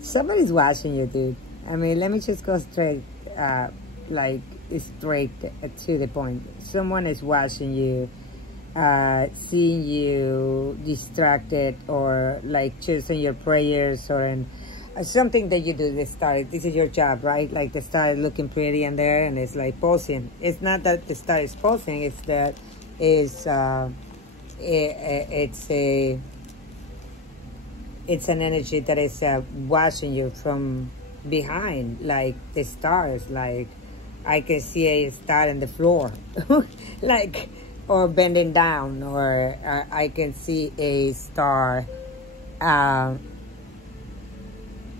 Somebody's watching you, dude. I mean, let me just go straight, like, straight to the point. Someone is watching you, seeing you distracted, or like choosing your prayers, or in something that you do. This star, this is your job, right? Like the star is looking pretty in there, and it's like posing. It's not that the star is posing; it's that it's an energy that is watching you from behind, like the stars. Like I can see a star in the floor, like, or bending down, or I can see a star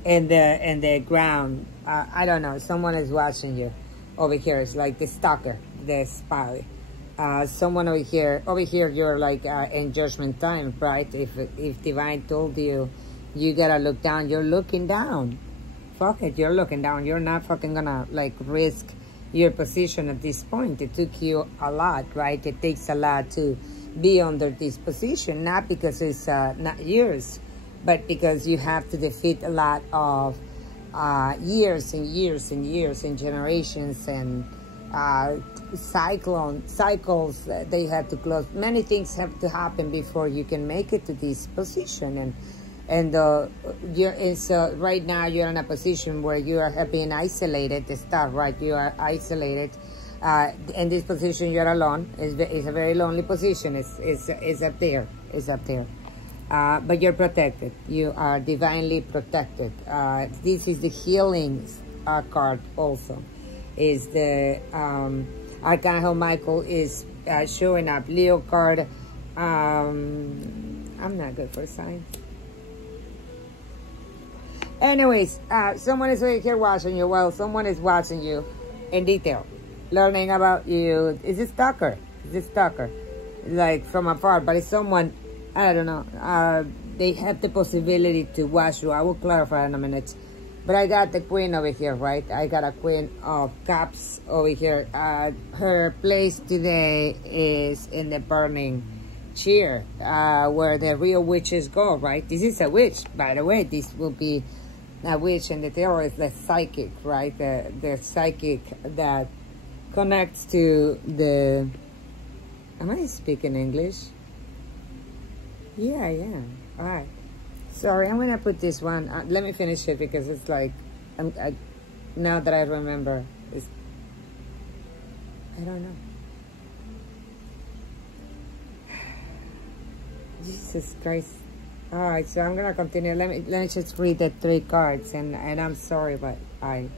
in the ground. I don't know. Someone is watching you over here. It's like the stalker, the spy. Someone over here, you're like in judgment time, right? If divine told you, you gotta look down, you're looking down. Fuck it, you're looking down. You're not fucking gonna like risk your position at this point. It took you a lot, right? It takes a lot to be under this position, not because it's not yours, but because you have to defeat a lot of years and years and years and generations and cycles they have to close. Many things have to happen before you can make it to this position, and right now you're in a position where you are being isolated. The stuff, right? You are isolated. In this position, you're alone. It's a very lonely position. It's up there. It's up there. But you're protected. You are divinely protected. This is the healing card also. Is the Archangel Michael is showing up. Leo card. I'm not good for signs. Anyways, someone is right here watching you. Well, someone is watching you in detail, learning about you. Is it stalker? Is it stalker? Like from afar, but it's someone, I don't know. They have the possibility to watch you. I will clarify in a minute. But I got the queen over here, right? I got a queen of cups over here. Her place today is in the burning chair, where the real witches go, right? This is a witch, by the way. This will be a witch, and the tarot is the psychic, right? The psychic that connects to the... Am I speaking English? Yeah, I am. All right. Sorry, I'm going to put this one. Let me finish it because it's like... now that I remember, I don't know. Jesus Christ. All right, so I'm gonna continue. Let me just read the 3 cards, and I'm sorry, but I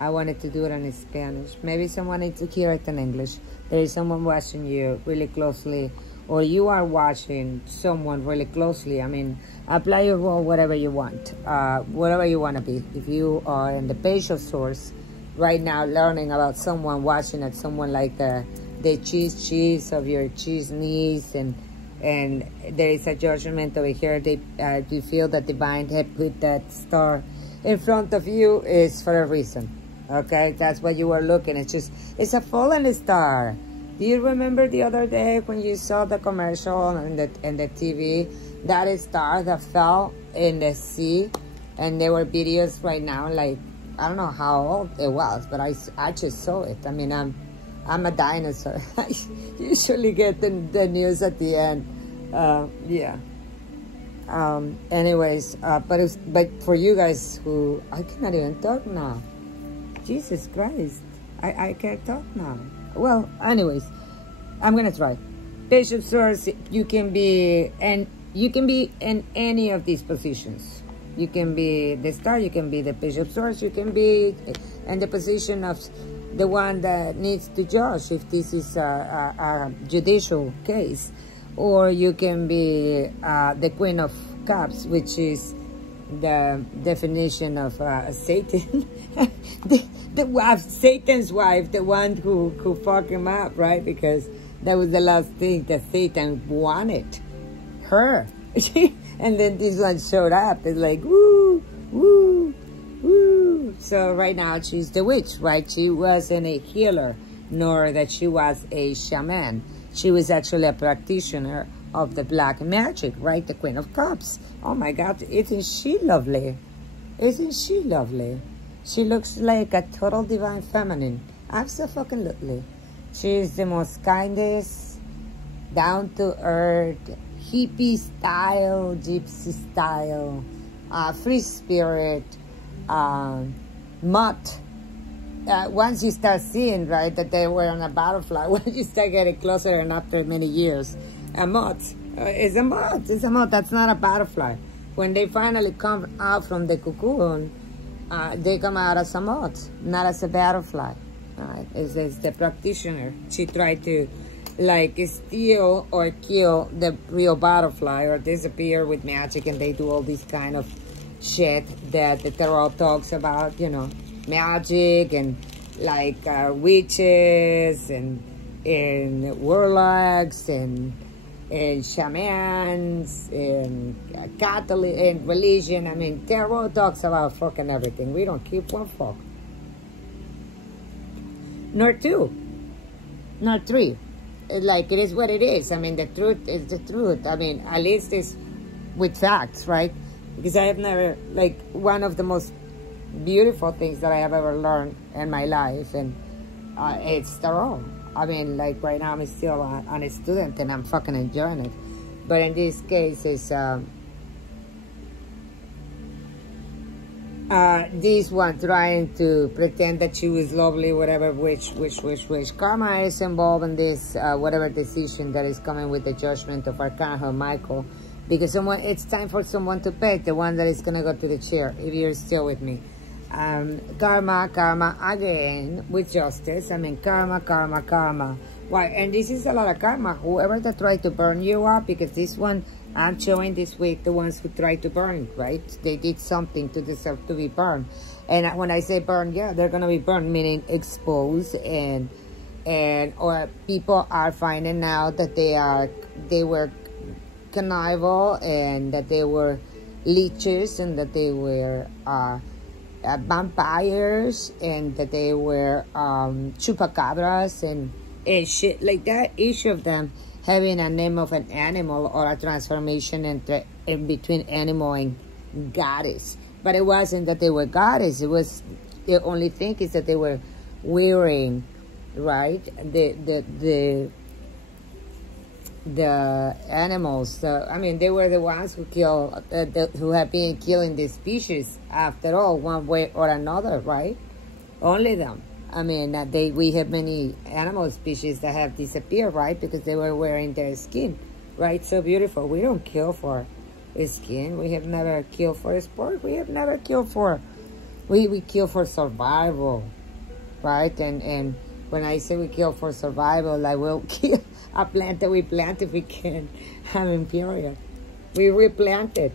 wanted to do it in Spanish. Maybe someone needs to hear it in English. There is someone watching you really closely, or you are watching someone really closely. I mean, apply your role whatever you want, whatever you want to be. If you are in the Page of Swords right now, learning about someone, watching at someone like the cheese of your cheese knees, and there is a judgment over here. You feel that divine had put that star in front of you is for a reason. Okay, that's what you were looking. It's a fallen star. Do you remember the other day when you saw the commercial and the TV? That star that fell in the sea, and there were videos right now. Like, I don't know how old it was, but I just saw it. I mean, I'm a dinosaur. I usually get the news at the end. Yeah. Anyways, but for you guys who... I cannot even talk now. Jesus Christ. I can't talk now. Well, anyways, I'm gonna try. Page of Swords, you can be in any of these positions. You can be the star, you can be the Page of Swords, you can be in the position of the one that needs to judge if this is a judicial case, or you can be the Queen of Cups, which is the definition of Satan, the wife, Satan's wife, the one who fucked him up, right? Because that was the last thing that Satan wanted, her. And then this one showed up. It's like, woo, woo, woo. So right now she's the witch, right? She wasn't a healer, nor that she was a shaman. She was actually a practitioner of the black magic, right? The Queen of Cups. Oh my God, isn't she lovely? Isn't she lovely? She looks like a total divine feminine. Absolutely. She's the most kindest, down-to-earth, hippie style, gypsy style, free spirit, mutt. Once you start seeing, right, that they were on a butterfly, once you start getting closer and after many years, a moth is a moth. It's a moth. That's not a butterfly. When they finally come out from the cocoon, they come out as a moth, not as a butterfly. Right? It's the practitioner. She tried to, like, steal or kill the real butterfly or disappear with magic, and they do all this kind of shit that the tarot talks about, you know, magic and like witches and warlocks and shamans and Catholic and religion. I mean, tarot talks about fucking everything. We don't keep one fuck. Nor two. Nor three. Like, it is what it is. I mean, the truth is the truth. I mean, at least it's with facts, right? Because I have never, like, one of the most beautiful things that I have ever learned in my life, and it's tarot. I mean, like, right now I'm still a student and I'm fucking enjoying it. But in this case, it's this one trying to pretend that she was lovely, whatever, which. Karma is involved in this, whatever decision that is coming with the judgment of Archangel Michael. Because it's time for someone to pay, the one that is going to go to the chair, if you're still with me. Karma again with justice. I mean, karma. Why? And this is a lot of karma. Whoever that tried to burn you up, because this one, I'm showing this week the ones who tried to burn, right? They did something to deserve to be burned. And when I say burn, yeah, they're going to be burned, meaning exposed, or people are finding out that they were connival, and that they were leeches, and that they were vampires, and that they were chupacabras and shit like that. Each of them having a name of an animal or a transformation in between animal and goddess. But it wasn't that they were goddess. It was, the only thing is that they were wearing, right, the animals. I mean, they were the ones who kill, who have been killing the species after all, one way or another, right? Only them. I mean, we have many animal species that have disappeared, right? Because they were wearing their skin, right? So beautiful. We don't kill for skin. We have never killed for sport. We have never killed for, we kill for survival, right? And when I say we kill for survival, like we'll kill a plant that we plant if we can. I mean, period. We replant it.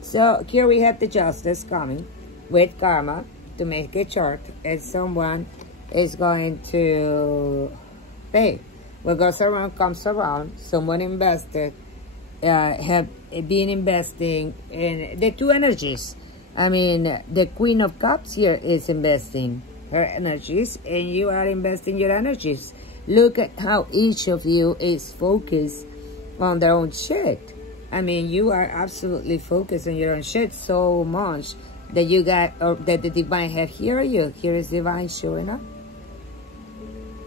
So here we have the justice coming with karma to make a chart, and someone is going to pay. What goes around comes around. Someone invested, have been investing in the two energies. I mean, the Queen of Cups here is investing her energies, and you are investing your energies. Look at how each of you is focused on their own shit. I mean, you are absolutely focused on your own shit so much that you got, or that the divine have here you. Here is divine showing up.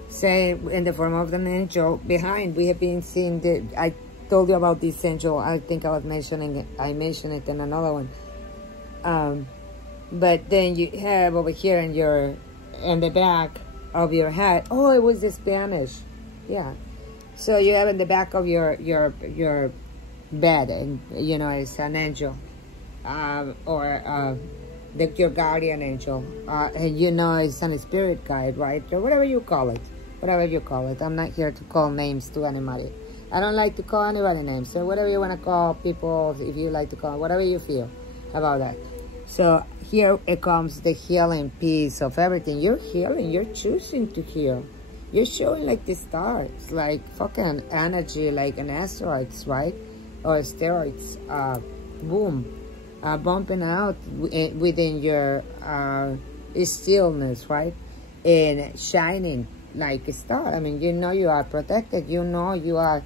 Say in the form of an angel behind. We have been seeing I told you about this angel. I think I was mentioning it. I mentioned it in another one. But then you have over here in the back of your head. Oh, it was the Spanish. Yeah. So you have in the back of your bed, and you know, it's an angel, or your guardian angel, and you know, it's a spirit guide, right? Or whatever you call it. Whatever you call it. I'm not here to call names to anybody. I don't like to call anybody names. So whatever you want to call people, if you like to call, whatever you feel about that. So here it comes the healing piece of everything. You're healing. You're choosing to heal. You're showing like the stars, like fucking energy, like an asteroids, right? Or steroids, boom, bumping out within your stillness, right? And shining like a star. I mean, you know you are protected. You know you are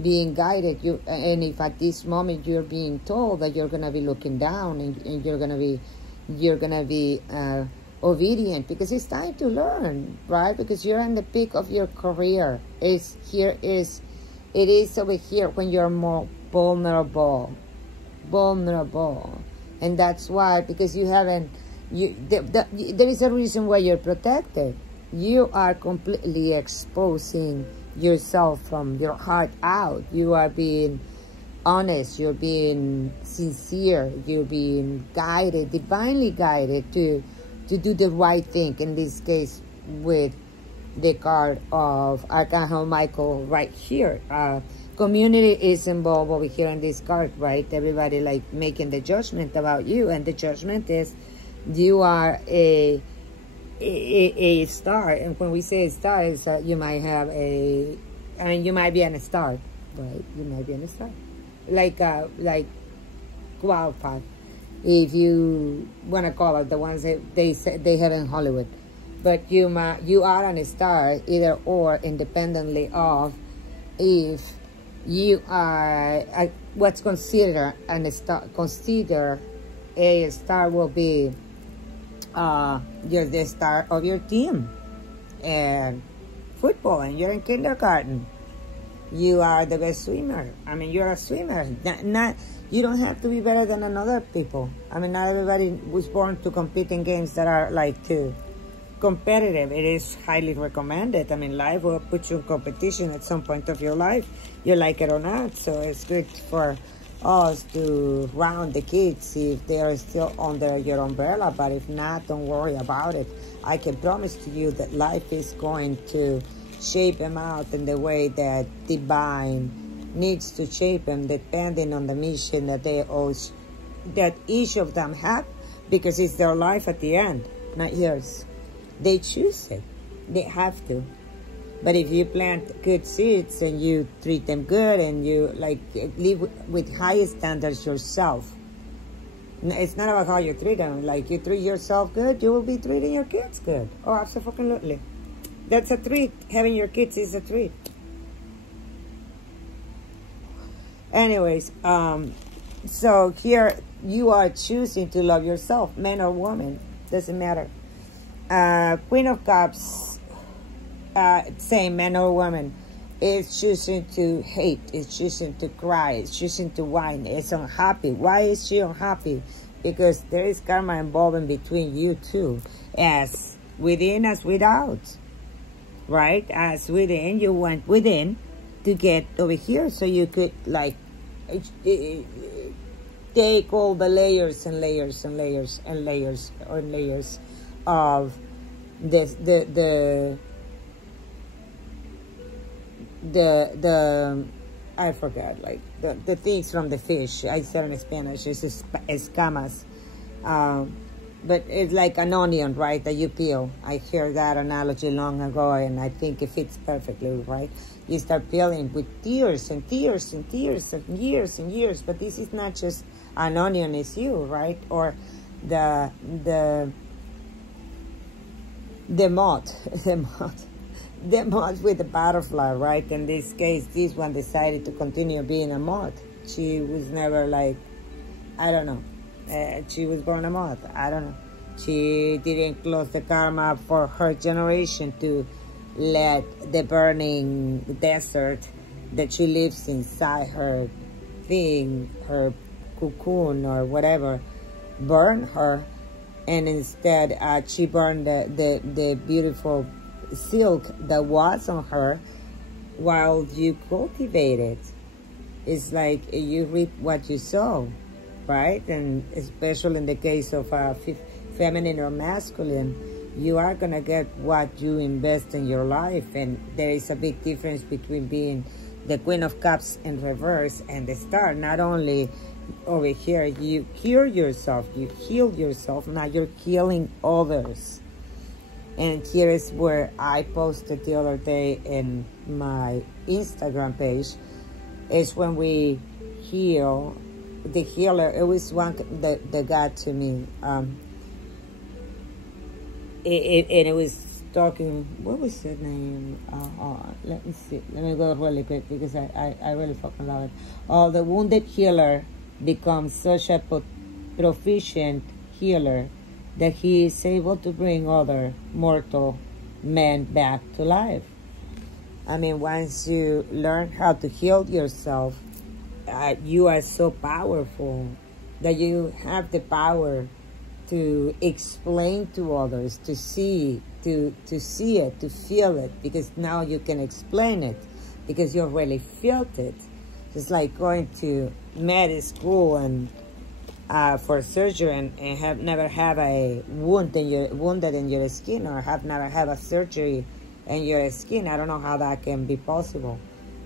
being guided. And if at this moment you're being told that you're gonna be looking down, and you're gonna be obedient, because it's time to learn, right? Because you're in the peak of your career. It is over here when you're more vulnerable, and that's why, because you haven't, there is a reason why you're protected. You are completely exposing yourself from your heart out. You are being honest, you're being sincere, you're being guided, divinely guided to do the right thing. In this case, with the card of Archangel Michael right here. Community is involved over here in this card, right? Everybody like making the judgment about you, and the judgment is you are a star. And when we say a star, is that you might have you might be in a star, right? You might be in a star, like wildfire, if you want to call it, the ones that they have in Hollywood. But you are an star, either or, independently of if you are what's considered a star. Consider a star will be you're the star of your team, and football, and you're in kindergarten. You are the best swimmer. I mean, you're a swimmer. You don't have to be better than another people. I mean, not everybody was born to compete in games that are like too competitive. It is highly recommended. I mean, life will put you in competition at some point of your life, you like it or not. So it's good for us to round the kids if they are still under your umbrella. But if not, don't worry about it. I can promise to you that life is going to shape them out in the way that divine needs to shape them, depending on the mission that that each of them have, because it's their life at the end, not yours. They choose it. They have to. But if you plant good seeds and you treat them good and you like live with high standards yourself, it's not about how you treat them. Like, you treat yourself good, you will be treating your kids good. Oh, absolutely. That's a treat. Having your kids is a treat. Anyways, so here you are choosing to love yourself, man or woman, doesn't matter. Queen of Cups, same, man or woman, is choosing to hate, is choosing to cry, is choosing to whine, is unhappy. Why is she unhappy? Because there is karma involved in between you two, as within as without, right? As within, you went within to get over here, so you could like take all the layers and layers and layers and layers or layers of the I forgot, like the things from the fish. I said in Spanish, it's escamas. But it's like an onion, right, that you peel. I heard that analogy long ago, and I think it fits perfectly, right? You start peeling with tears and tears and tears and years and years. But this is not just an onion, it's you, right? Or the moth, the moth with the butterfly, right? In this case, this one decided to continue being a moth. She was never like, I don't know. She was born a moth. I don't know. She didn't close the karma for her generation to let the burning desert that she lives inside her thing, her cocoon or whatever, burn her. And instead, she burned the beautiful silk that was on her while you cultivated. It's like you reap what you sow, right? And especially in the case of feminine or masculine, you are going to get what you invest in your life. And there is a big difference between being the Queen of Cups in reverse and the Star. Not only over here, you cure yourself, you heal yourself, now you're healing others. And here is where I posted the other day in my Instagram page, is when we heal. The healer, it was one that got to me, and it was talking, what was the name? Let me see. Let me go really quick because I really fucking love it. The wounded healer becomes such a proficient healer that he is able to bring other mortal men back to life. I mean, once you learn how to heal yourself, you are so powerful that you have the power to explain to others, to see it, to feel it, because now you can explain it, because you already felt it. It's like going to med school and for surgery and have never have a wounded in your skin, or have never had a surgery in your skin. I don't know how that can be possible,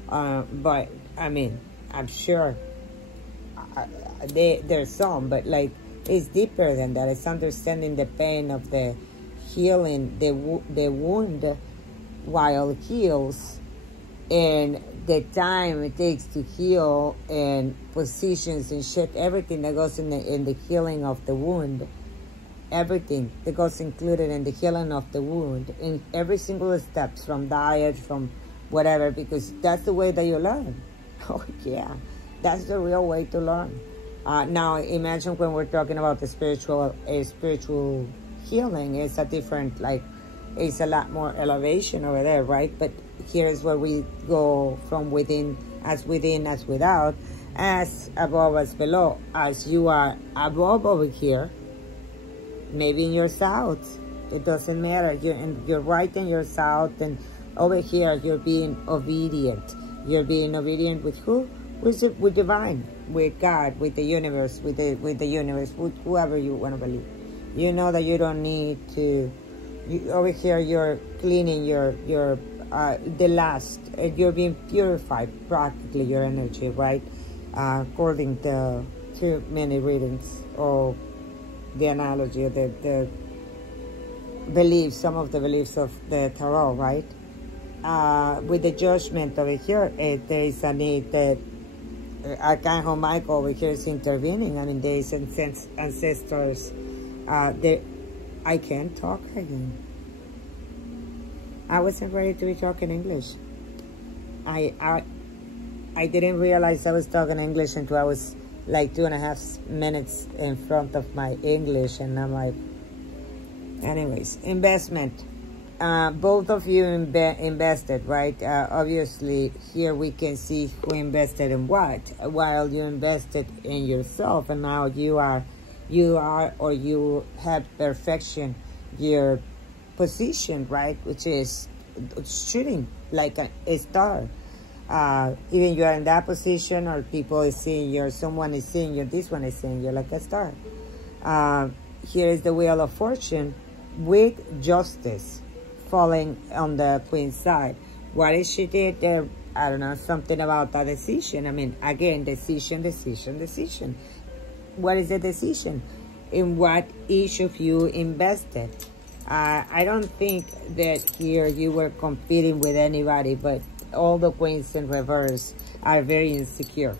but I mean, I'm sure there's some, but like, it's deeper than that. It's understanding the pain of the healing, the wound while it heals, and the time it takes to heal, and positions and shit, everything that goes in the healing of the wound, everything that goes included in the healing of the wound, in every single step, from diet, from whatever, because that's the way that you learn. Oh yeah, that's the real way to learn. Now imagine when we're talking about the spiritual healing, it's a different, like, it's a lot more elevation over there, right? But here is where we go from within as without, as above as below. As you are above over here, maybe in your south, it doesn't matter. You're right in your south, and over here you're being obedient. You're being obedient with who? With divine, with God, with the universe, with the universe, with whoever you want to believe. You know that you don't need to. Over here, you're cleaning the last. You're being purified, practically, your energy, right? According to many readings, or the analogy, of the beliefs, some of the beliefs of the tarot, right? With the judgment over here, there is a need that Archangel Michael over here is intervening. I mean, there is ancestors. I can't talk again. I wasn't ready to be talking English. I didn't realize I was talking English until I was like 2.5 minutes in front of my English, and I'm like, anyways, investment. Both of you invested, right? Obviously, here we can see who invested in what. While you invested in yourself, and now you have perfection your position, right? Which is shooting like a star. Even you are in that position, or people is seeing you, or someone is seeing you, this one is seeing you like a star. Here is the Wheel of Fortune with justice falling on the Queen's side. What is she did there? I don't know, something about that decision. I mean, again, decision. What is the decision? In what each of you invested? I don't think that here you were competing with anybody, but all the queens in reverse are very insecure.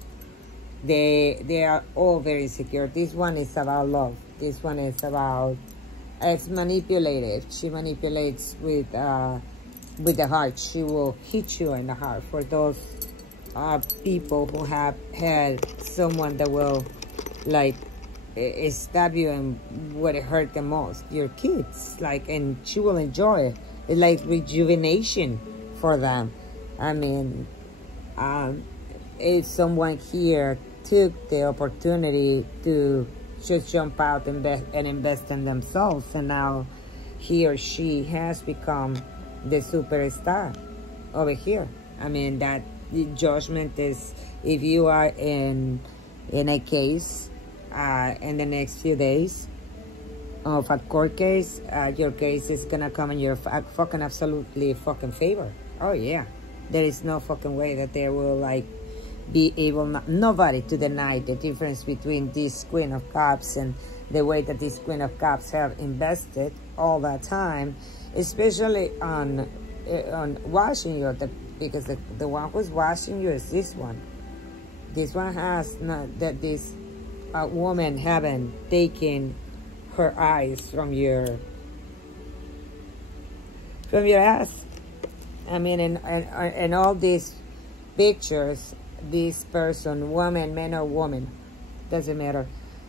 They are all very insecure. This one is about love. This one is about, it's manipulative. She manipulates with the heart. She will hit you in the heart. For those people who have had someone that will like stab you and what it hurt the most, your kids, like, and she will enjoy it. It's like rejuvenation for them. I mean, if someone here took the opportunity to just jump out and invest in themselves, and now he or she has become the superstar over here. I mean, that the judgment is, if you are in a case in the next few days of a court case, your case is gonna come in your fucking absolutely fucking favor. Oh yeah, there is no fucking way that they will like be able, nobody, to deny the difference between this Queen of Cups and the way that this Queen of Cups have invested all that time, especially on washing you, because the one who's washing you is this one. This one has not, that this woman haven't taken her eyes from your from your ass. I mean, in all these pictures, this person, woman, man or woman, doesn't matter,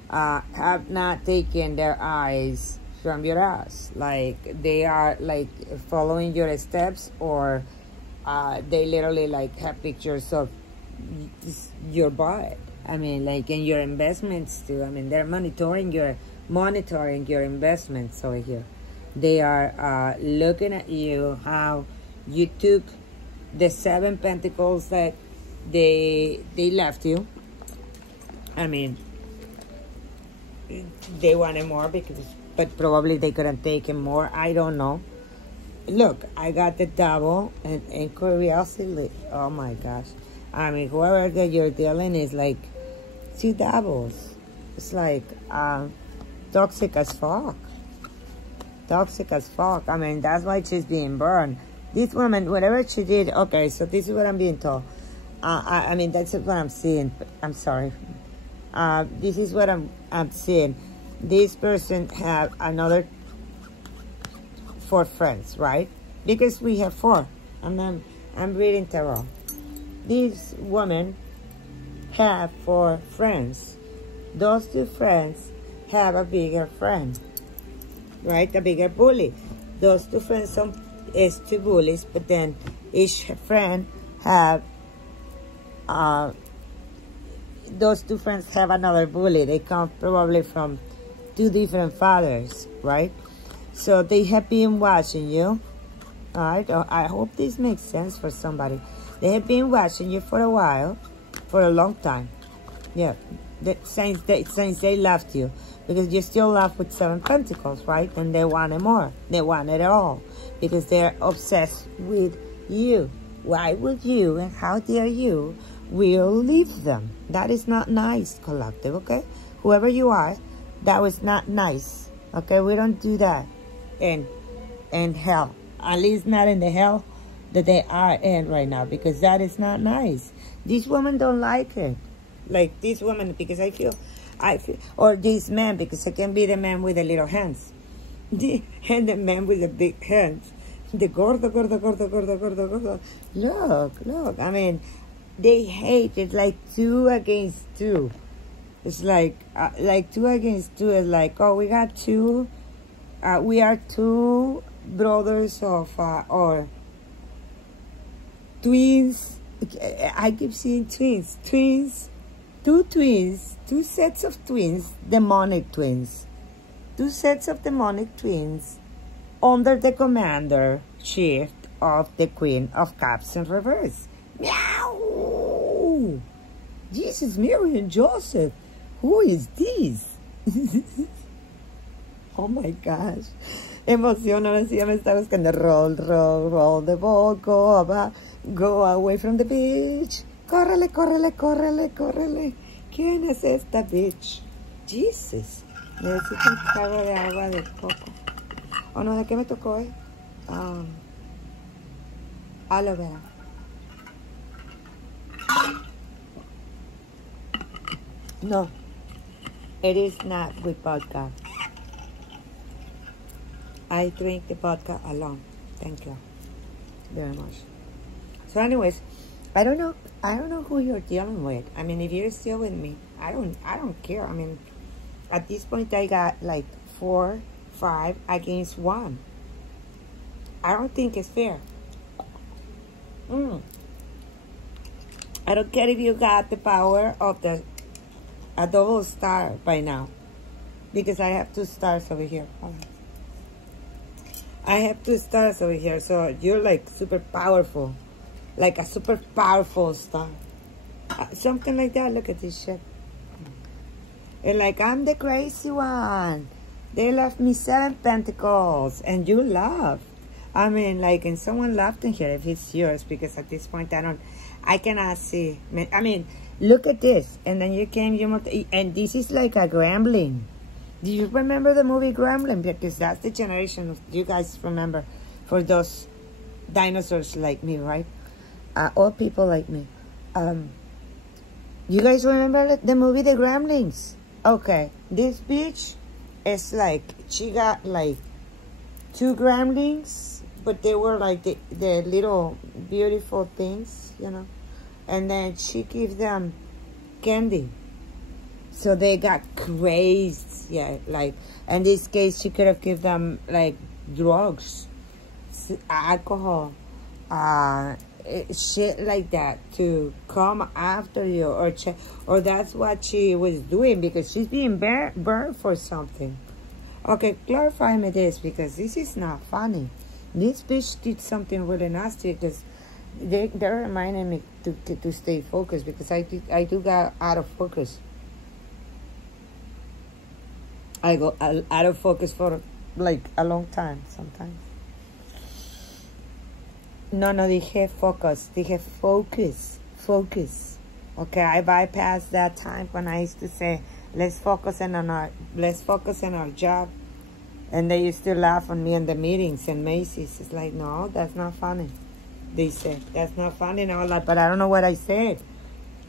have not taken their eyes from your ass. Like, they are like following your steps, or they literally like have pictures of your butt. I mean, like, in your investments too. I mean, they're monitoring your investments over here. They are looking at you, how you took the 7 pentacles that they left you. I mean, they wanted more, but probably they couldn't take it more. I don't know. Look, I got the double and curiosity. Oh my gosh. I mean, whoever that you're dealing is like 2 doubles. It's like toxic as fuck. Toxic as fuck. I mean, that's why she's being burned. This woman, whatever she did, okay, so this is what I'm being told. I mean, that's what I'm seeing. I'm sorry. This is what I'm seeing. This person have another 4 friends, right? Because we have 4. I'm reading tarot. This woman have 4 friends. Those 2 friends have a bigger friend, right? A bigger bully. Those 2 friends is 2 bullies, but then each friend have those 2 friends have another bully. They come probably from 2 different fathers, right? So they have been watching you. All right, I hope this makes sense for somebody. They have been watching you for a while, for a long time. Yeah, since they left you, because you're still left with 7 pentacles, right? And they wanted more. They wanted it all, because they're obsessed with you. Why would you, and how dare you, will leave them? That is not nice, collective, okay? Whoever you are, that was not nice, okay? We don't do that in hell. At least not in the hell that they are in right now, because that is not nice. These women don't like it. Like, this woman, because I feel, or this man, because I can be the man with the little hands. And the man with the big hands. The gordo. Look. I mean, they hate it like 2 against 2. It's like 2 against 2 is like, oh, we got 2. We are 2 brothers of, or twins. I keep seeing twins. 2 twins. 2 sets of twins. Demonic twins. 2 sets of demonic twins under the commander shift of the Queen of Cups in reverse. Meow! Jesus, Mary and Joseph. Who is this? Oh my gosh. Emoción, ahora sí ya me está buscando. Roll the boat, go away from the beach. Córrele. ¿Quién es esta bitch? Jesus. Necesito un trago de agua de coco. Oh no, ¿de qué me tocó hoy? Aloe vera. No, it is not with vodka. I drink the vodka alone. Thank you very much. So anyways, I don't know who you're dealing with. I mean, if you're still with me, I don't care. I mean, at this point I got like 4, 5 against 1. I don't think it's fair. I don't care if you got the power of a double star by now, because I have 2 stars over here. I have 2 stars over here, so you're like super powerful, like a super powerful star, something like that. Look at this shit. And like, I'm the crazy one. They left me 7 pentacles, and you laughed. I mean, like, and someone laughed in here if it's yours, because at this point I cannot see. I mean, look at this. And then you came, and this is like a gremlin. Do you remember the movie Gremlin? Because that's the generation of, you guys remember, for those dinosaurs like me, right? Or people like me. You guys remember the movie The Gremlins? Okay, this bitch is like, she got like 2 gremlins but they were like the little beautiful things, you know. And then she gave them candy. So they got crazed, yeah. Like, in this case, she could have given them, like, drugs, alcohol, shit like that to come after you or that's what she was doing because she's being burned for something. Okay, clarify me this because this is not funny. This bitch did something really nasty because they're reminding me to stay focused because I do got out of focus. I go out of focus for like a long time sometimes. No, dije focus. Dije focus. Okay, I bypassed that time when I used to say, let's focus on our job. And they used to laugh on me in the meetings in Macy's. It's like, no, that's not funny. They said, that's not funny. And I was like, but I don't know what I said.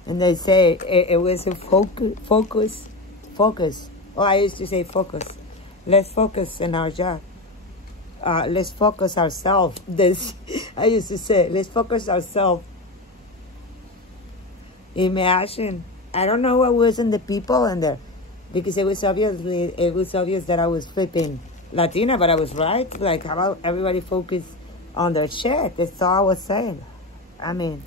And they say, it was a focus. Oh, I used to say focus. Let's focus on our job. Let's focus ourselves. This I used to say, let's focus ourselves. Imagine. I don't know what was in the people in there. Because it was obvious that I was flipping Latina, but I was right. Like, how about everybody focus on their shit? That's all I was saying. I mean,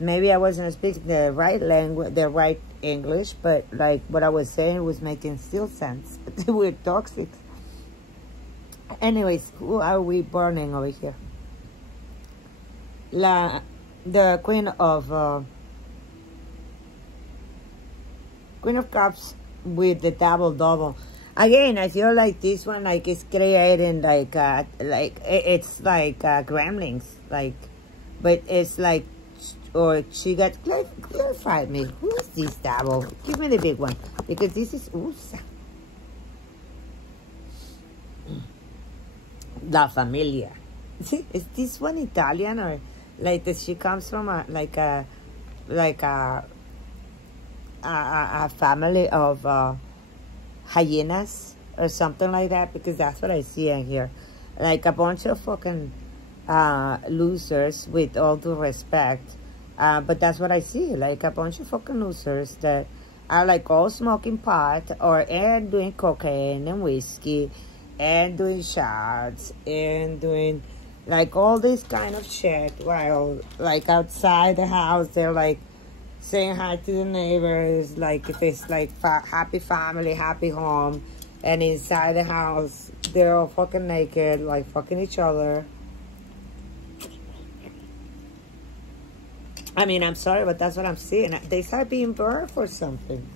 maybe I wasn't speaking the right language, the right English, but like what I was saying was making still sense. But they were toxic. Anyways, who are we burning over here? The Queen of Cups with the double. Again, I feel like this one like is creating like it's like gremlins, like, but it's like, or she got clarified me. Who is this double? Give me the big one because this is La Familia. Is this one Italian or like that? She comes from a family of hyenas or something like that, because that's what I see in here, like a bunch of fucking losers, with all due respect, but that's what I see, like a bunch of fucking losers that are like all smoking pot and doing cocaine and whiskey and doing shots and doing like all this kind of shit, while like outside the house they're like saying hi to the neighbors, like if it's like happy family, happy home, and inside the house they're all fucking naked, like fucking each other. I mean, I'm sorry, but that's what I'm seeing. They start being burned for something,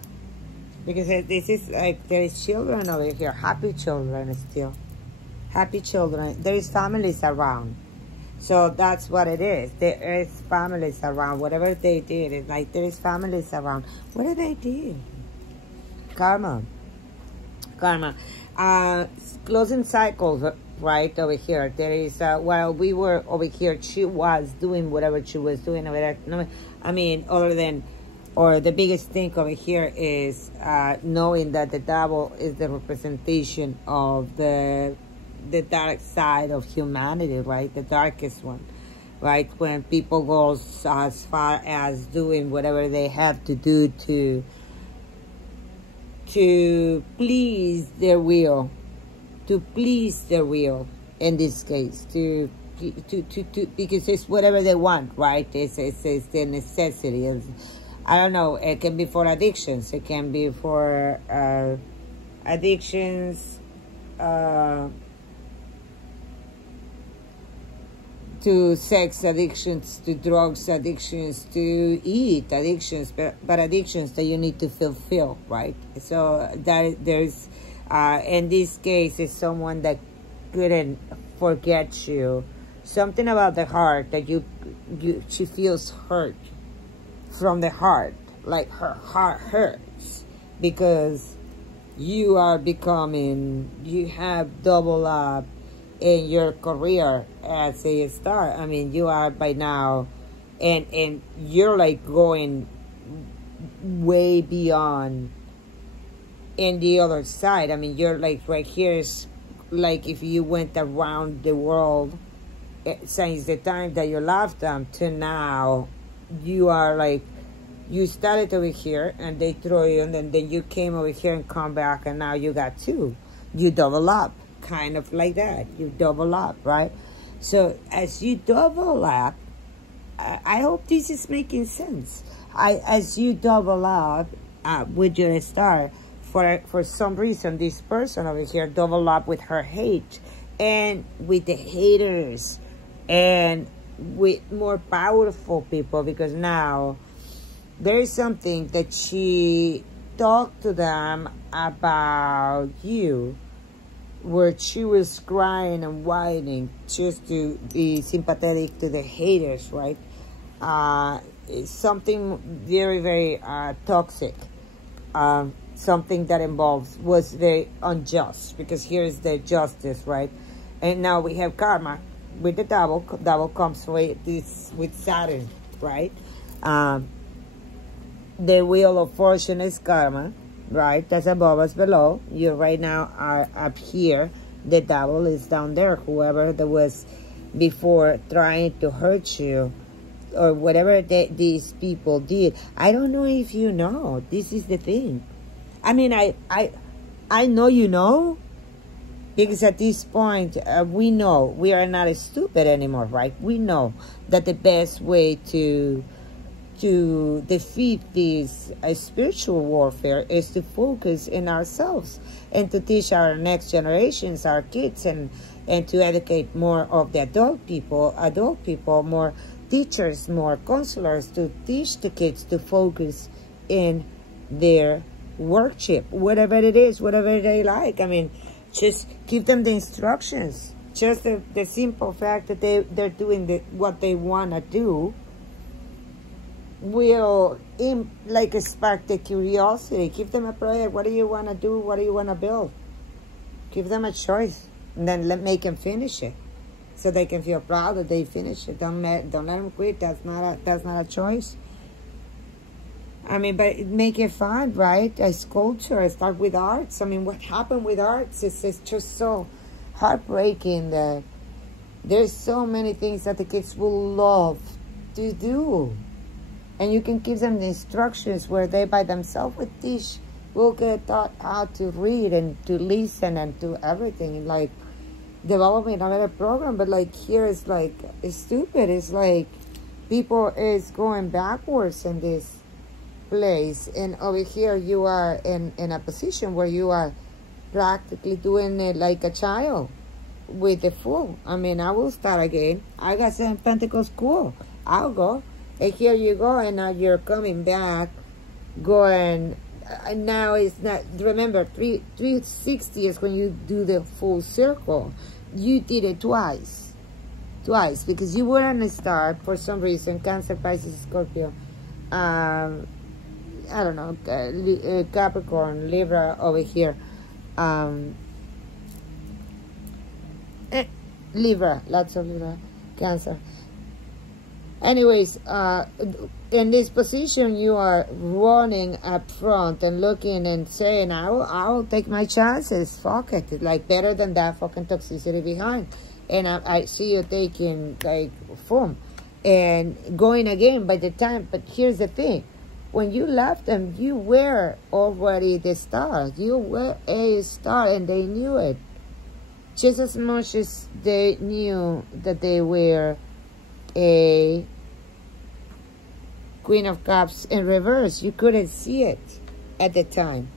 because this is like, there is children over here, happy children still, happy children. There is families around. So that's what it is. There is families around. Whatever they did, it's like there is families around. What did they do? Karma. Closing cycles, right over here. There is, while we were over here, she was doing whatever she was doing over there. I mean, other than, or the biggest thing over here is knowing that the devil is the representation of the dark side of humanity, right? The darkest one, right? When people go as far as doing whatever they have to do to please their will, in this case, to because it's whatever they want, right? It's the necessity. I don't know, it can be for addictions, it can be for addictions, to sex addictions, to drugs addictions, to eat addictions, but addictions that you need to fulfill, right? So that there's, in this case, is someone that couldn't forget you. Something about the heart that she feels hurt from the heart, like her heart hurts because you are becoming, you have double up in your career as a star. I mean, you are by now, and you're like going way beyond in the other side. I mean, you're like right here is like if you went around the world since the time that you left them to now, you are like, you started over here and they throw you, and then you came over here and come back, and now you got two. You double up, kind of like that. You double up, right? So as you double up, I hope this is making sense. As you double up with your star, for some reason, this person over here double up with her hate, and with the haters, and with more powerful people, because now there is something that she talked to them about you, where she was crying and whining just to be sympathetic to the haters, right? It's something very, very toxic. Something that was very unjust, because here's the justice, right? And now we have karma with the double. Double comes with Saturn, right? The wheel of fortune is karma, right? That's above us, below. You right now are up here. The double is down there. Whoever that was before trying to hurt you, or whatever these people did. I don't know if you know. This is the thing. I mean, I know you know, because at this point, we know we are not stupid anymore, right? We know that the best way to defeat this spiritual warfare is to focus in ourselves, and to teach our next generations, our kids, and to educate more of the adult people, more teachers, more counselors, to teach the kids to focus in their worship, whatever it is, whatever they like. I mean, just give them the instructions. Just the simple fact that they're doing what they want to do will like spark the curiosity. Give them a project. What do you want to do? What do you want to build? Give them a choice, and then make them finish it, so they can feel proud that they finished it. Don't let them quit. That's not a choice. I mean, but make it fun, right? A sculpture. Start with arts. I mean, what happened with arts is just so heartbreaking that there's so many things that the kids will love to do. And you can give them the instructions where they by themselves will get taught how to read and to listen and to everything. Like developing another program, but like here it's like, it's stupid. It's like people is going backwards in this place, and over here you are in a position where you are practically doing it like a child with the Fool. I mean, I will start again. I got St. Pentecost School. I'll go. And here you go, and now you're coming back, going, now it's not, remember, 360 is when you do the full circle. You did it twice, because you were on a star for some reason, Cancer, Pisces, Scorpio, I don't know, Capricorn, Libra over here, Libra, lots of Libra, Cancer. Anyways, in this position, you are running up front and looking and saying, I'll take my chances, fuck it, like better than that fucking toxicity behind. And I see you taking like foam and going again by the time. But here's the thing. When you left them, you were already the star. You were a star, and they knew it. Just as much as they knew that they were a Queen of Cups in reverse. You couldn't see it at the time.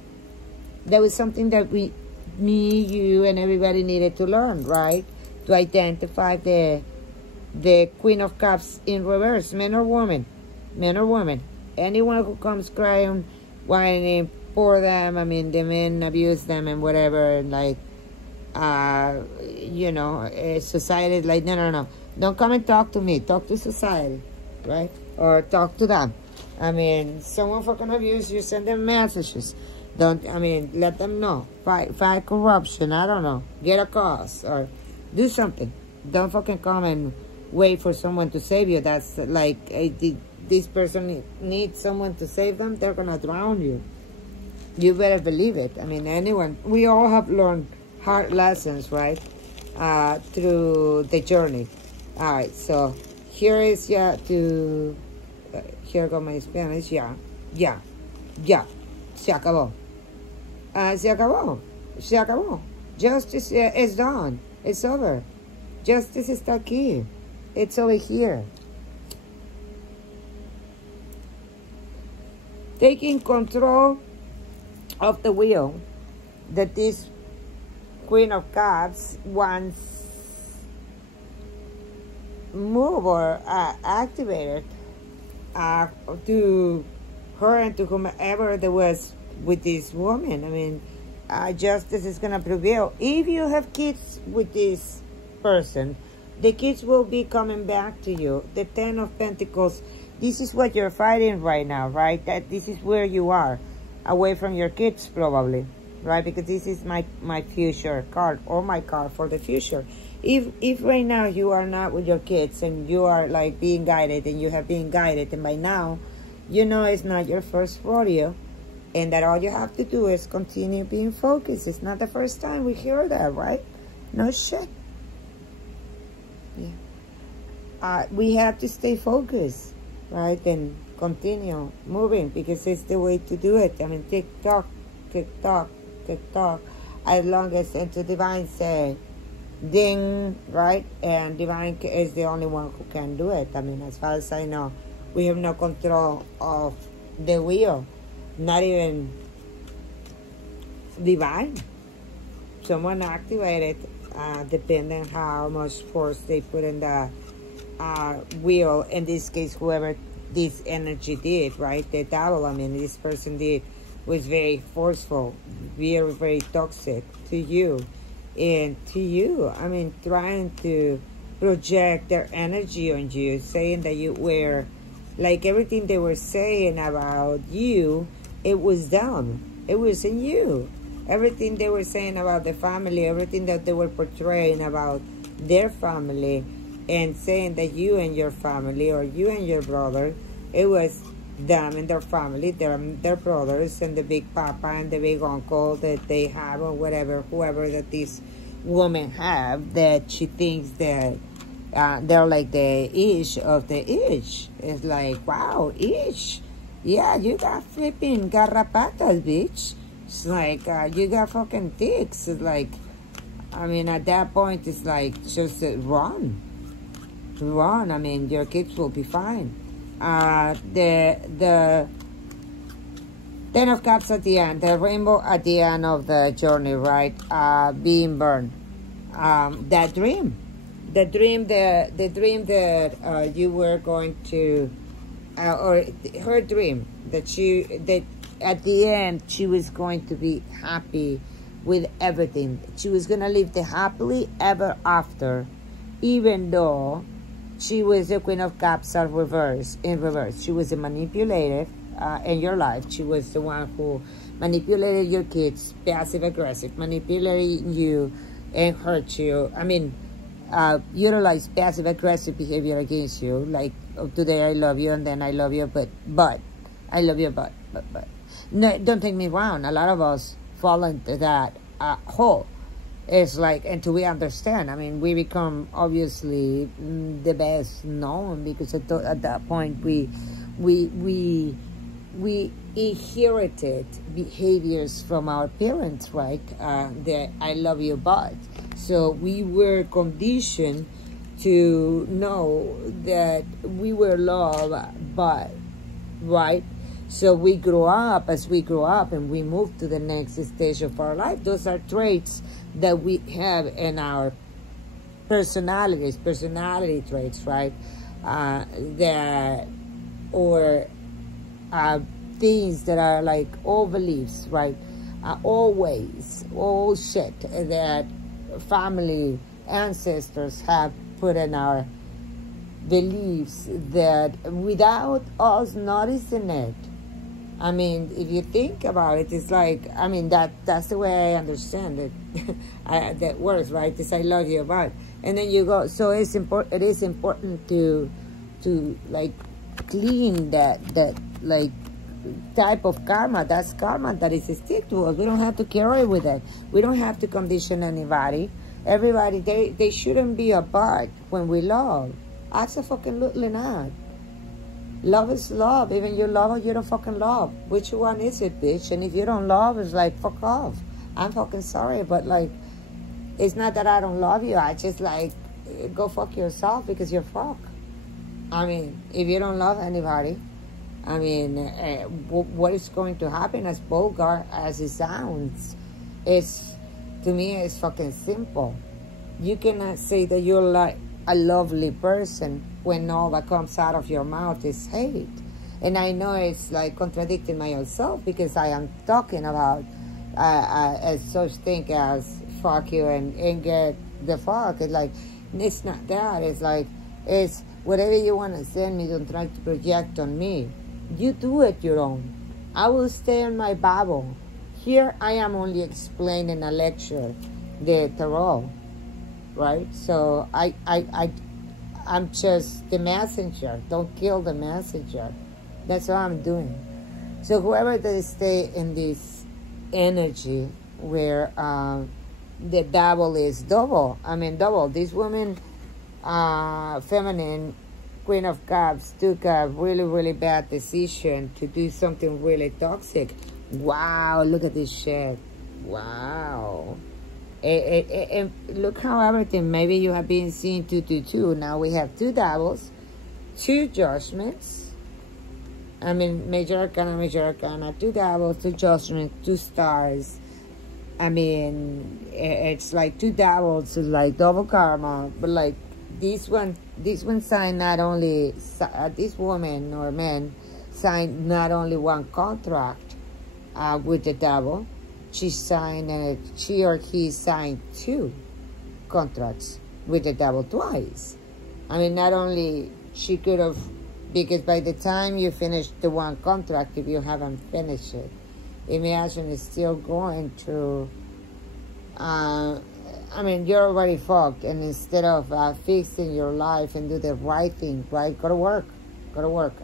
That was something that me, you, and everybody needed to learn, right? To identify the Queen of Cups in reverse, men or women. Men or women. Anyone who comes crying, whining for them, I mean, the men abuse them and whatever, and like, you know, society, like, no. Don't come and talk to me. Talk to society, right? Or talk to them. I mean, someone fucking abuse you, send them messages. Let them know. Fight corruption, I don't know. Get a cause or do something. Don't fucking come and wait for someone to save you. That's like, this person needs someone to save them, they're gonna drown you. You better believe it. I mean, anyone. We all have learned hard lessons, right? Through the journey. All right, so here is here go my Spanish. Ya, se acabó. Se acabó. Se acabó. Justice is done. It's over. Justice está aquí. It's over here. Taking control of the wheel that this Queen of Cups wants move or activated to her and to whomever there was with this woman. I mean, justice is going to prevail. If you have kids with this person, the kids will be coming back to you. The Ten of Pentacles, this is what you're fighting right now, right? That this is where you are, away from your kids probably, right? Because this is my future card, or my card for the future. If right now you are not with your kids and you are like being guided, and you have been guided, and by now you know it's not your first rodeo, and that all you have to do is continue being focused. It's not the first time we hear that, right? No shit. Yeah. We have to stay focused, right? And continue moving, because it's the way to do it. I mean, tick tock, tick tock, tick tock. As long as into divine say ding, right? And divine is the only one who can do it. I mean, as far as I know, we have no control of the wheel, not even divine. Someone activated, depending how much force they put in the wheel. In this case, whoever this energy did, right? The devil, I mean, this person did, was very forceful, very, very toxic to you. And to you, I mean, trying to project their energy on you, saying that you were, like everything they were saying about you, it was them. It wasn't you. Everything they were saying about the family, everything that they were portraying about their family, and saying that you and your family, or you and your brother, it was them and their family, their brothers, and the big papa and the big uncle that they have, or whatever, whoever that this woman have, that she thinks that they're like the ish of the ish. It's like, wow, ish. Yeah, you got flipping garrapatas, bitch. It's like, you got fucking dicks. It's like, I mean, at that point, it's like, just run. Run. I mean, your kids will be fine. The Ten of Cups at the end, the rainbow at the end of the journey, right? Being burned. That dream. The dream that you were going to, or her dream that at the end she was going to be happy with everything. She was gonna live the happily ever after, even though she was the Queen of Cups in reverse. She was a manipulative in your life. She was the one who manipulated your kids, passive aggressive, manipulating you and hurt you. I mean, utilize passive aggressive behavior against you, like, oh, today I love you, and then I love you, but I love you, but no, don't take me wrong, a lot of us fall into that hole. It's like, until we understand, I mean, we become obviously the best known, because at that point we inherited behaviors from our parents, right? The I love you, but. So we were conditioned to know that we were loved, but, right? So we grow up, as we grow up and we move to the next stage of our life, those are traits that we have in our personality traits, right? Things that are like all beliefs, right? All shit that family ancestors have put in our beliefs, that without us noticing it. I mean, if you think about it, it's like, I mean, that's the way I understand it. That works, right? This I love you about. And then you go, so it is important to like clean that like type of karma. That's karma that is stick to us. We don't have to carry with it. We don't have to condition anybody. Everybody, they shouldn't be apart when we love. Absolutely not. Love is love. Even you love or you don't fucking love. Which one is it, bitch? And if you don't love, it's like, fuck off. I'm fucking sorry, but like, it's not that I don't love you. I just like, go fuck yourself because you're fuck. I mean, if you don't love anybody, I mean, what is going to happen, as vulgar as it sounds, is, to me, it's fucking simple. You cannot say that you're like a lovely person when all that comes out of your mouth is hate. And I know it's like contradicting myself because I am talking about such thing as fuck you and get the fuck. It's like, it's not that. It's like, it's whatever you want to send me, don't try to project on me. You do it your own. I will stay on my Bible. Here I am only explaining a lecture, the tarot, right? So I'm just the messenger. Don't kill the messenger. That's what I'm doing. So whoever they stay in this energy where the double is double. I mean double. This woman, feminine, Queen of Cups, took a really, really bad decision to do something really toxic. Wow, look at this shit. Wow. And look how everything, maybe you have been seeing 222. Now we have 2 doubles, 2 judgments. I mean, major arcana, 2 doubles, 2 judgments, 2 stars. I mean, it's like 2 doubles, it's like double karma, but like this one signed not only, this woman or man signed not only 1 contract with the double, she or he signed 2 contracts with the double twice. I mean, not only she could have, because by the time you finish the 1 contract, if you haven't finished it, imagine it's still going to, I mean, you're already fucked, and instead of fixing your life and do the right thing, right? Go to work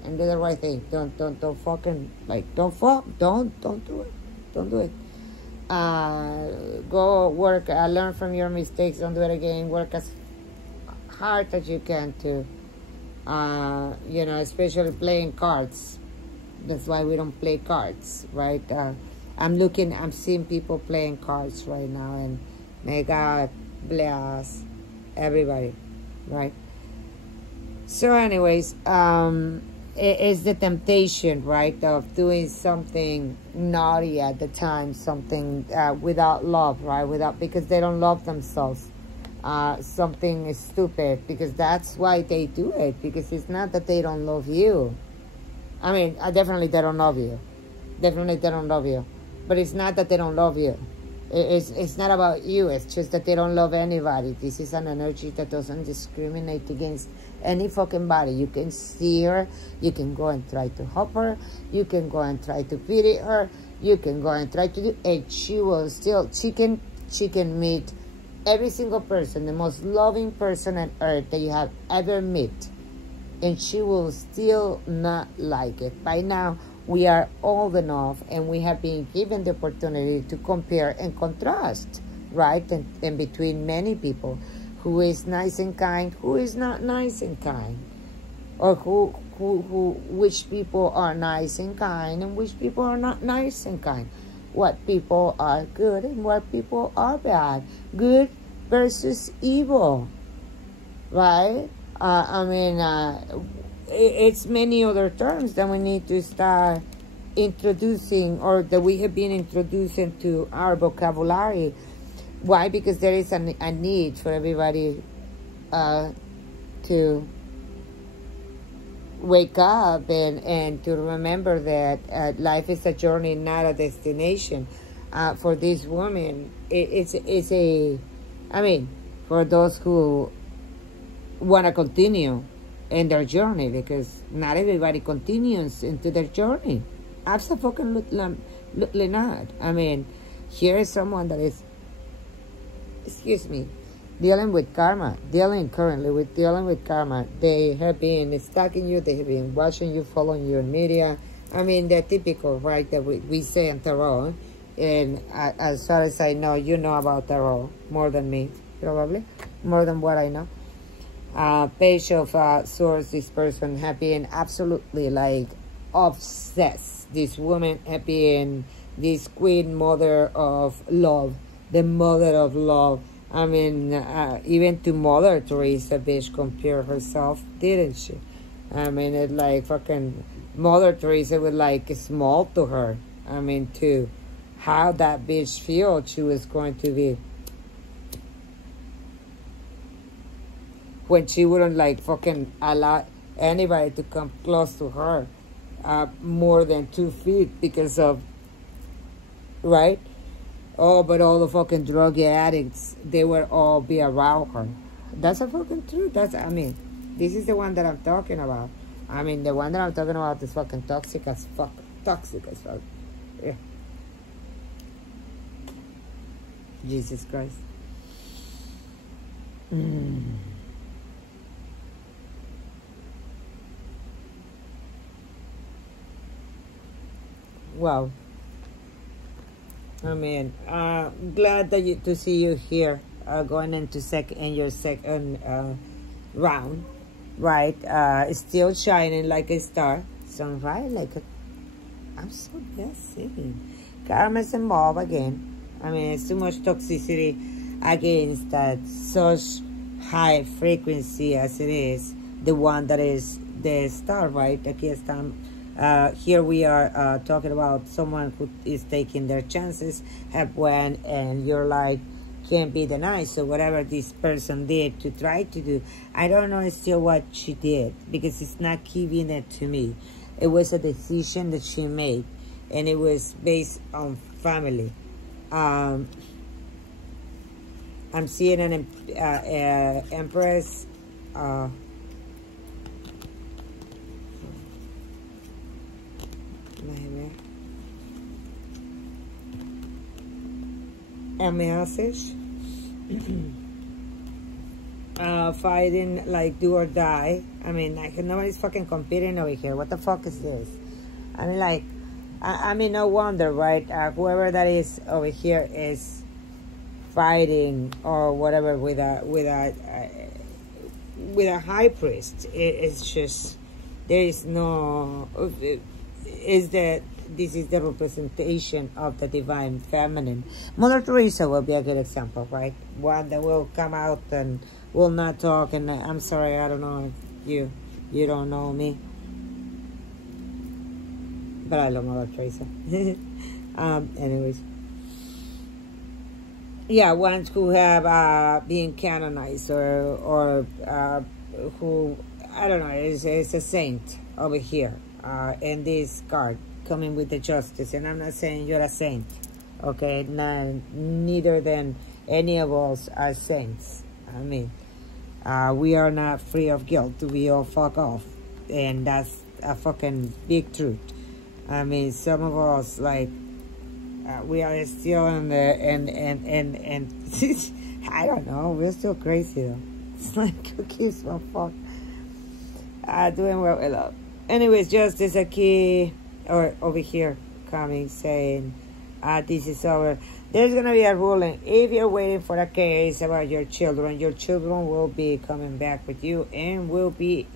and do the right thing. Don't fucking, like, don't do it. Don't do it. Go work, learn from your mistakes, don't do it again. Work as hard as you can to, you know, especially playing cards. That's why we don't play cards, right? I'm seeing people playing cards right now, and may God bless everybody, right? So anyways, it's the temptation, right, of doing something naughty at the time, something without love, right, because they don't love themselves. Something is stupid, because that's why they do it, because it's not that they don't love you. I mean, definitely they don't love you. Definitely they don't love you. But it's not that they don't love you. It's not about you. It's just that they don't love anybody. This is an energy that doesn't discriminate against any fucking body. You can see her. You can go and try to help her. You can go and try to pity her. You can go and try to do, and she will still, she can meet every single person, the most loving person on earth that you have ever met, and she will still not like it. By now, we are old enough and we have been given the opportunity to compare and contrast, right? And between many people, who is nice and kind, who is not nice and kind, or which people are nice and kind and which people are not nice and kind, what people are good and what people are bad, good versus evil, right? I mean, it's many other terms that we need to start introducing, or that we have been introducing to our vocabulary. Why? Because there is a need for everybody to wake up and to remember that life is a journey, not a destination. For this woman, it's a, I mean, for those who want to continue in their journey, because not everybody continues into their journey. Absolutely not. I mean, here is someone that is, excuse me, dealing with karma, dealing with karma. They have been stalking you, they have been watching you, following your media, I mean, the typical, right, that we say in tarot. And as far as I know, you know about tarot more than me, probably. More than what I know. Page of Swords, this person happy and absolutely like obsessed. This woman happy and this queen, mother of love. The mother of love. I mean, even to Mother Teresa, bitch, compared herself, didn't she? I mean, it's like fucking Mother Teresa was like small to her. I mean, to how that bitch feel she was going to be. When she wouldn't like fucking allow anybody to come close to her more than 2 feet because of, right? Oh, but all the fucking drug addicts, they would all be around her. That's a fucking truth. I mean, this is the one that I'm talking about. I mean, the one that I'm talking about is fucking toxic as fuck. Toxic as fuck. Yeah. Jesus Christ. Wow. I mean, glad that to see you here, going into your second round, right? Still shining like a star. So right, like I'm so blessed. Karma's involved again. I mean, it's too much toxicity against that such high frequency as it is, the one that is the star, right? Aquí están. Here we are talking about someone who is taking their chances, have won, and your life can't be denied. So whatever this person did to try to do, I don't know still what she did, because it's not giving it to me. It was a decision that she made, and it was based on family. I'm seeing an empress. Ameaces. Fighting like do or die. I mean, like nobody's fucking competing over here. What the fuck is this? I mean, like, I mean, no wonder, right? Whoever that is over here is fighting or whatever with a high priest. It's just there is no. Is that this is the representation of the divine feminine? Mother Teresa will be a good example, right? One that will come out and will not talk. And I'm sorry, I don't know if you don't know me. But I love Mother Teresa. Anyways. Yeah, ones who have been canonized or who, I don't know, is a saint over here. And this card coming with the justice. And I'm not saying you're a saint. Okay? Neither than any of us are saints. I mean, we are not free of guilt. We all fuck off. And that's a fucking big truth. I mean, some of us, like, we are still in the, and I don't know, we're still crazy though. It's like, who gives a fuck? Doing what we love. Anyways, just as a key, or over here, coming, saying, this is over. There's going to be a ruling. If you're waiting for a case about your children will be coming back with you and will be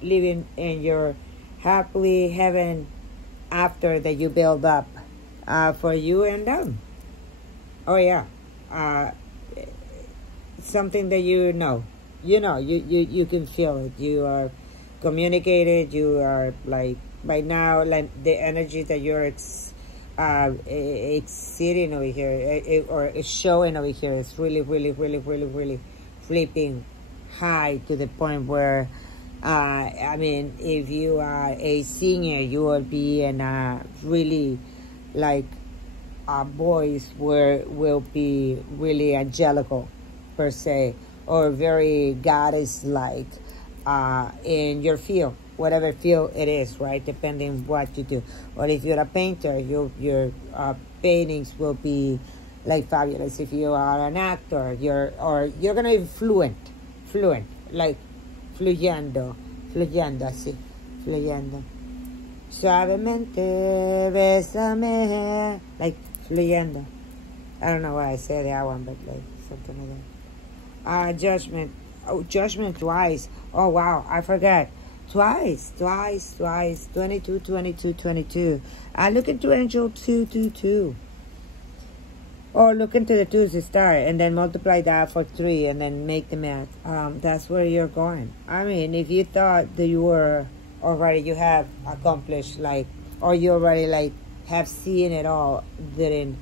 living in your happily heaven after that you build up for you and them. Oh yeah, something that you know, you can feel it. You are communicated. You are like by now, like the energy that you're exceeding over here, or it's showing over here. It's really, really, really, really, really flipping high to the point where. I mean, if you are a singer, you will be in a really, like, our voice will be really angelical, per se, or very goddess-like in your field, whatever field it is, right, depending what you do. Or if you're a painter, your paintings will be, like, fabulous. If you are an actor, you're going to be fluent, like, fluyendo, así, fluyendo. Suavemente, bésame. Like, fluyendo. I don't know why I say that one, but like, something like that. Judgment. Oh, Judgment twice. Oh, wow, I forgot. Twice. 22, 22, 22. I look into Angel 222. Or look into the 2 to start, and then multiply that for 3, and then make the math. That's where you're going. I mean, if you thought that you were already, you have accomplished, like, or you already, like, have seen it all during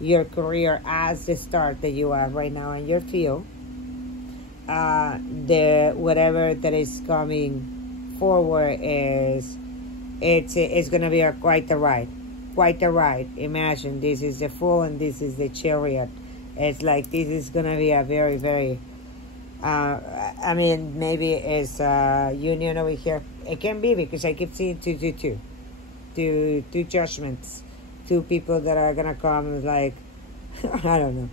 your career as the start that you are right now in your field, whatever that is coming forward it's going to be quite the ride. Quite a ride. Imagine this is the Fool and this is the Chariot. It's like this is gonna be a very, very I mean, maybe it's union over here. It can be because I keep seeing two judgments, 2 people that are gonna come like I don't know.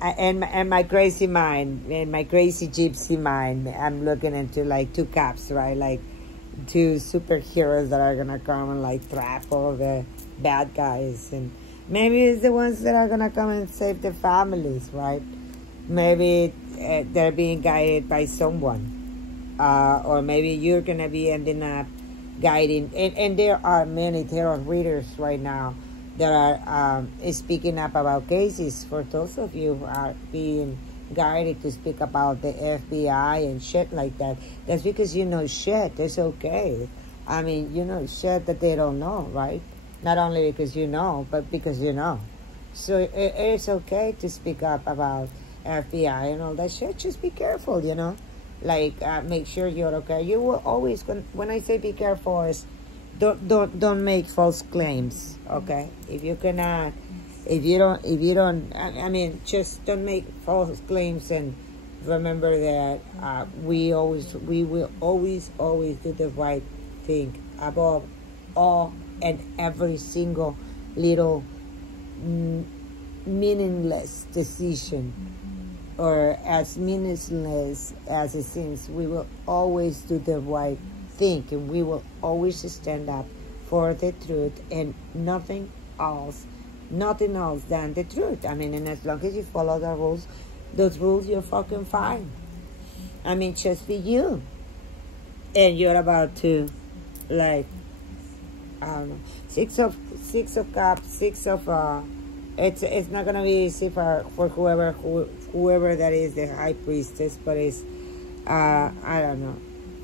And my crazy mind, in my crazy gypsy mind, I'm looking into like 2 caps, right? Like 2 superheroes that are gonna come and like trap all the bad guys, and maybe it's the ones that are gonna come and save the families, right? Maybe they're being guided by someone, or maybe you're gonna be ending up guiding. And there are many tarot readers right now that are speaking up about cases. For those of you who are being guided to speak about the FBI and shit like that, that's because you know shit. It's okay. I mean, you know shit that they don't know, right? Not only because you know, but because you know. So it's okay to speak up about FBI and all that shit. Just be careful, you know. Like make sure you're okay. You will always, when I say be careful, is don't make false claims. Okay, if you cannot. If you don't, I mean, just don't make false claims, and remember that we will always do the right thing above all and every single little meaningless decision, or as meaningless as it seems. We will always do the right thing, and we will always stand up for the truth and nothing else than the truth. I mean, and as long as you follow the rules, those rules, you're fucking fine. I mean, just be you. And you're about to, like, I don't know, six of cups, it's not gonna be easy for whoever that is the high priestess, but it's I don't know,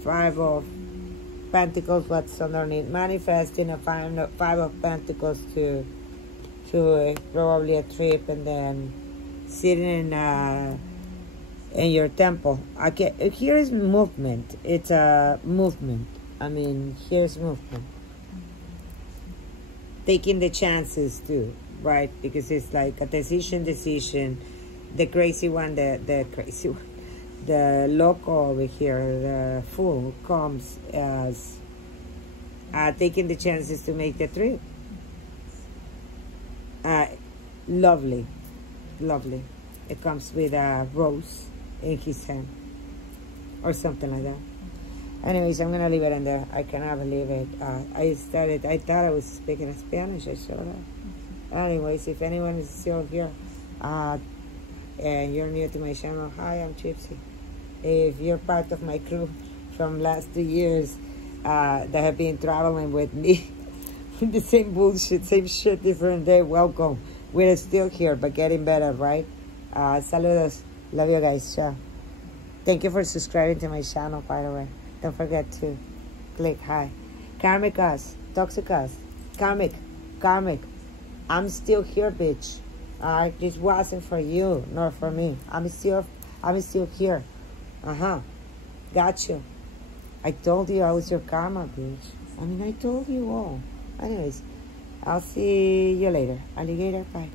5 of Pentacles. What's underneath? Manifesting a 5 of Pentacles to probably a trip, and then sitting in your temple. Okay, here is movement. It's a movement. I mean, here's movement. Taking the chances too, right? Because it's like a decision. The crazy one, the crazy one, the loco over here, the Fool, comes as taking the chances to make the trip. Lovely. It comes with a rose in his hand or something like that. Anyways, I'm gonna leave it in there. I cannot believe it. I thought I was speaking Spanish. I saw that. Anyways, if anyone is still here and you're new to my channel, hi, I'm Gypsy. If you're part of my crew from last 2 years that have been traveling with me the same bullshit, same shit, different day, welcome. We're still here, but getting better, right? Saludos. Love you guys. Ciao. Thank you for subscribing to my channel, by the way. Don't forget to click hi. Karmic us, toxic us, karmic. I'm still here, bitch. This wasn't for you, nor for me. I'm still here. Got you. I told you I was your karma, bitch. I mean, I told you all. Anyways, I'll see you later. Alligator, bye.